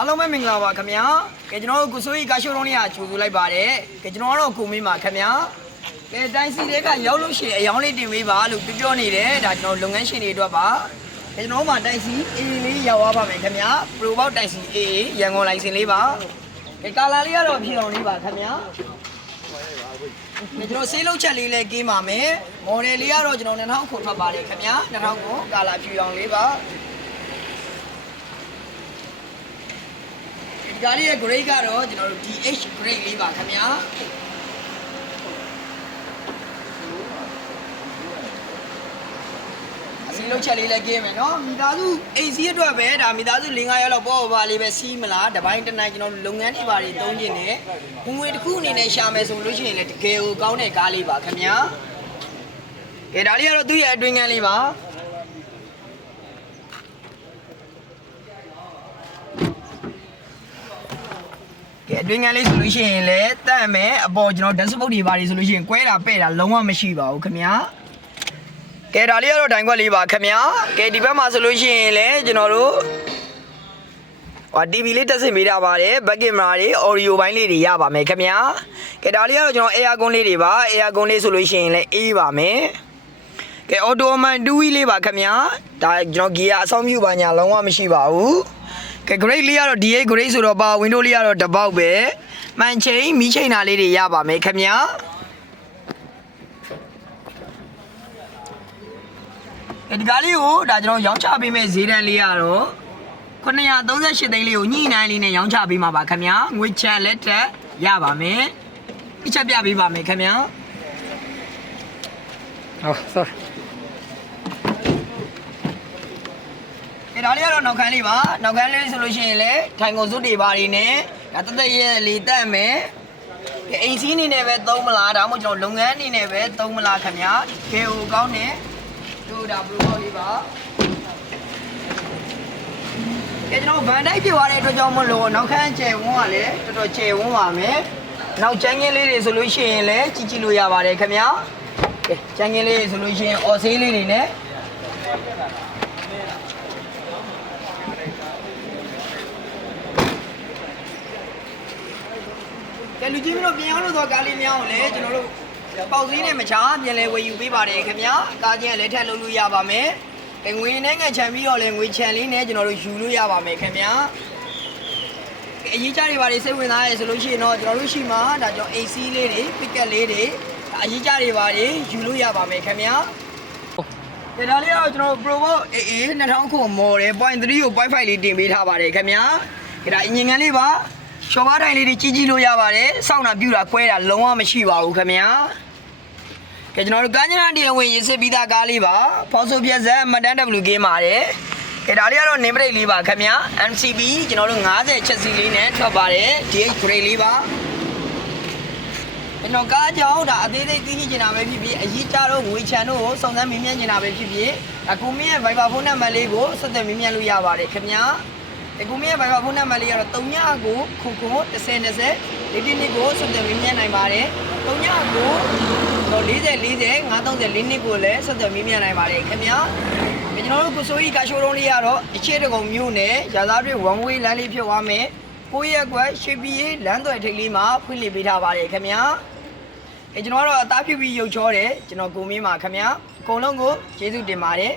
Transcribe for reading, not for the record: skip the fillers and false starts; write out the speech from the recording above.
အားလုံးပဲမင်္ဂလာပါခင်ဗျာကဲကျွန်တော်တို့ကိုစိုးရီကားရှိုးလုံးလေးကကြိုဆိုလိုက်ပါတယ်ကဲကျွန်တော်တို့ကိုမင်းပါခင်ဗျာကဲတိုင်းစီတွေကရောက်လို့ရှိရင်အယောင်းလေးတင်ပေးပါလို့ပြောနေတယ်ဒါကျွန်တော်လုပ်ငန်းရှင်တွေအတွက်ပါကဲကျွန်တော်တို့မှာတိုင်းစီအေးလေးရောက်သွားပါမယ်ခင်ဗျာပရိုဘောက်တိုင်းစီအေးရန်ကုန်လိုင်စင်လေးပါကဲကာလာလေးကတော့ဖြေအောင်လေးပါခင်ဗျာကျွန်တော်ဆေးလုံးချက်လေးလည်းကင်းပါမယ်မော်ဒယ်လေးကတော့ကျွန်တော်2000ခုထွက်ပါတယ်ခင်ဗျာ2000ခုကာလာဖြေအောင်လေးပါဒီကားလေးရဲ့ grade ကတော့ကျွန်တော်တို့ DH grade လေးပါခင်ဗျာအစီလုံးချက်လေးလည်းကင်းမယ်နော်မိသားစု AC အတွက်ပဲဒါမိသားစု၄-၅ရက်လောက်ပေါ့ပါလေးပဲစီးမလားတပိုင်းတစ်နိုင်ကျွန်တော်လုပ်ငန်းတွေပါတွေသုံးခြင်းနဲ့ဝင်ငွေတစ်ခုအနေနဲ့ရှာမယ်ဆိုလို့ရှိရင်လည်းတကယ်ကိုကောင်းတဲ့ကားလေးပါခင်ဗျာကဲဒါလေးကတော့သူ့ရဲ့အတွင်းခန်းလေးပါအတွင်းငန်းလေးဆိုလို့ရှိရင်လည်းတန့်မယ်အပေါ်ကျွန်တော် dashboard တွေပါတယ်ဆိုလို့ရှိရင်ကွဲတာပဲ့တာလုံးဝမရှိပါဘူးခင်ဗျာကဲဒါလေးကတော့ဒိုင်ခွက်လေးပါခင်ဗျာကဲဒီဘက်မှာဆိုလို့ရှိရင်လည်းကျွန်တော်တို့TV လေးတက်ဆင်ပေးထားပါတယ် back camera တွေ audio ဘိုင်းလေးတွေရပါမယ်ခင်ဗျာကဲဒါလေးကတော့ကျွန်တော် air con လေးတွေပါ air con လေးဆိုလို့ရှိရင်လည်းအေးပါမယ်ကဲ automatic 2 wheel လေးပါခင်ဗျာဒါကျွန်တော် gear အဆောင်ပြုပါညာလုံးဝမရှိပါဘူးကဲ grade လေးကတော့ DA grade ဆိုတော့ပါ window လေးကတော့တစ်ပေါက်ပဲမှန်ချိန်မီးချိန်တာလေးတွေရပါမယ်ခင်ဗျာဒီကားလေးကိုဒါကျွန်တော်ရောင်းချပေးမယ့်ဈေးတန်းလေးကတော့938သိန်းလေးကိုညှိနှိုင်းလေးနဲ့ရောင်းချပေးမှာပါခင်ဗျာငွေချမ်းလက်ထက်ရပါမယ်အချက်ပြပေးပါမယ်ခင်ဗျာဟုတ် sorryဒါလေးကတော့နောက်ခန်းလေးပါနောက်ခန်းလေးဆိုလို့ရှိရင်လည်းထိုင်ကုန်စုတွေပါတွေနဲ့ဒါတက်တက်ရဲ့လေးတက်မယ်အိမ်စီးအနေနဲ့ပဲသုံးမလားဒါမှမဟုတ်ကျွန်တော်လုပ်ငန်းအနေနဲ့ပဲသုံးမလားခင်ဗျာကေဟိုကောင်းတယ်တို့ဒါဘလိုပေါ့လေးပါကဲကျွန်တော်ဗန်တိုက်ပြသွားတဲ့အတွက်ကြောင့်မလို့နောက်ခန်းကျယ်ဝန်းကလည်းတော်တော်ကျယ်ဝန်းပါမယ်နောက်ချမ်းကင်းလေးတွေဆိုလို့ရှိရင်လည်းကြည့်လို့ရပါတယ်ခင်ဗျာကဲချမ်းကင်းလေးတွေဆိုလို့ရှိရင်အော်ဆေးလေးတွေနဲ့ကဲလူကြီးမျိုးပြင်အောင်လို့တော့ကားလေးများအောင်လေကျွန်တော်တို့ပေါက်စည်းနဲ့မချာပြင်လဲဝယ်ယူပေးပါတယ်ခင်ဗျာကားချင်းလည်းထက်လုပ်လို့ရပါမယ်ငွေနဲ့ငချမ်းပြီးတော့လဲငွေချမ်းလေးနဲ့ကျွန်တော်တို့ယူလို့ရပါမယ်ခင်ဗျာအရေးကြတွေပါလေစိတ်ဝင်စားရဲဆိုလို့ရှိရင်တော့ကျွန်တော်တို့ရှိမှာဒါကြောင့် AC လေးတွေ picket လေးတွေအရေးကြတွေပါလေယူလို့ရပါမယ်ခင်ဗျာဒါလေးကတော့ကျွန်တော် Provo AA 2000ခုမော်တယ် .3 ကို .5 လေးတင်ပေးထားပါတယ်ခင်ဗျာဒါအင်ဂျင်ငန်းလေးပါရှော့ဘားတိုင်းလေးတွေကြီးကြီးလို့ရပါတယ်စောင့်တာပြူတာကွဲတာလုံးဝမရှိပါဘူးခင်ဗျာကဲကျွန်တော်တို့ကမ်းညာတရားဝင်ရေးစစ်ပြီးသားကားလေးပါဖော်ဆိုပြက်ဆက်မတန်း WK ပါတယ်ကဲဒါလေးကတော့ name plate လေးပါခင်ဗျာ MCB ကျွန်တော်တို့50ချက်စီလေးနဲ့ထွက်ပါတယ် DH grade လေးပါကျွန်တော်ကားကြောင်ဒါအသေးသေးသိချင်တာပဲဖြစ်ဖြစ်အရေးကြတော့ငွေချန်တို့ကိုစုံစမ်းမင်းမြန်းချင်တာပဲဖြစ်ဖြစ်အခုမင်းရဲ့ Viber ဖုန်းနံပါတ်လေးကိုဆက်သွယ်မင်းမြန်းလို့ရပါတယ်ခင်ဗျာအခုမင်းရဲ့ Viber ဖုန်းနံပါတ်လေးကတော့39ကိုခု1020ဒီဒီနှစ်ကိုဆက်သွယ်မင်းမြန်းနိုင်ပါတယ်39ကို40 530နှစ်ကိုလည်းဆက်သွယ်မင်းမြန်းနိုင်ပါတယ်ခင်ဗျာကျွန်တော်တို့ကိုစိုးရီကားရှိုးလုံးလေးကတော့အခြေတကုံမျိုးနဲ့ရာသားတွေ one way လမ်းလေးဖြုတ်သွားမယ်ကိုရက်ကွက်ရွှေပြည်လမ်းသွယ်ထိပ်လေးမှာဖွင့်လှစ်ပေးထားပါတယ်ခင်ဗျာကျွန်တော်ကတော့အသားဖြူပြီးရုပ်ချောတယ်ကျွန်တော်ကိုမင်းပါခင်ဗျာအကုန်လုံးကိုကျေးဇူးတင်ပါတယ်